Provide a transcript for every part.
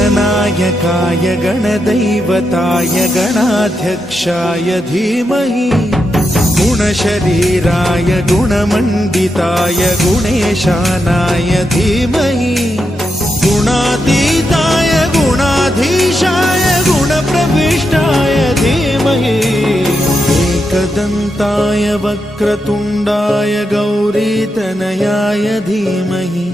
गणनायकाय गणदैवताय गणाध्यक्षाय धीमहि गुणशरीराय गुणमण्डिताय गुणेशानाय धीमहि गुणातीताय गुणाधीशाय गुणप्रविष्टाय धीमहि एकदन्ताय वक्रतुण्डाय गौरीतनयाय धीमहि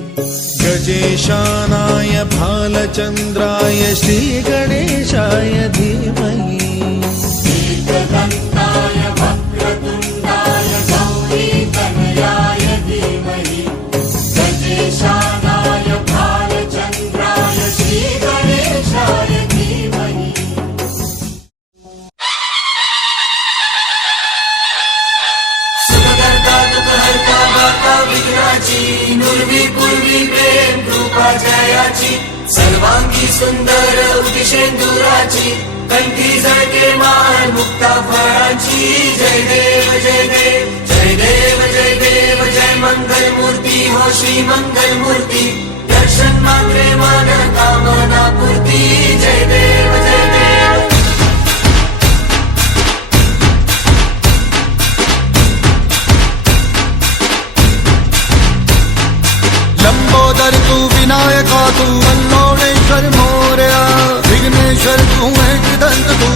गजेशानाय भालचन्द्राय श्रीगणेशाय धीमहि एकदन्ताय वक्रतुण्डाय गौरीतनयाय धीमहि गजेशानाय भालचन्द्राय श्रीगणेशाय धीमहि। सुखकर्ता दुःखहर्ता वार्ता विघ्नाची नुर्वी पूर्वी प्रेम कृपा जयाची सर्वांगी सुंदर उदिशेंदुराची कंठी झळके मान मुक्ता फळांची जय देव जय देव जय देव जय देव जय मंगल मूर्ती हो श्री मंगल मूर्ती दर्शन मात्रे मान कामना पूर्ती जय देव जय देव। लंबोदर तू विनायका तू मल्लोणेश्वर मोरया विघ्नेश्वर तू एकदंत तू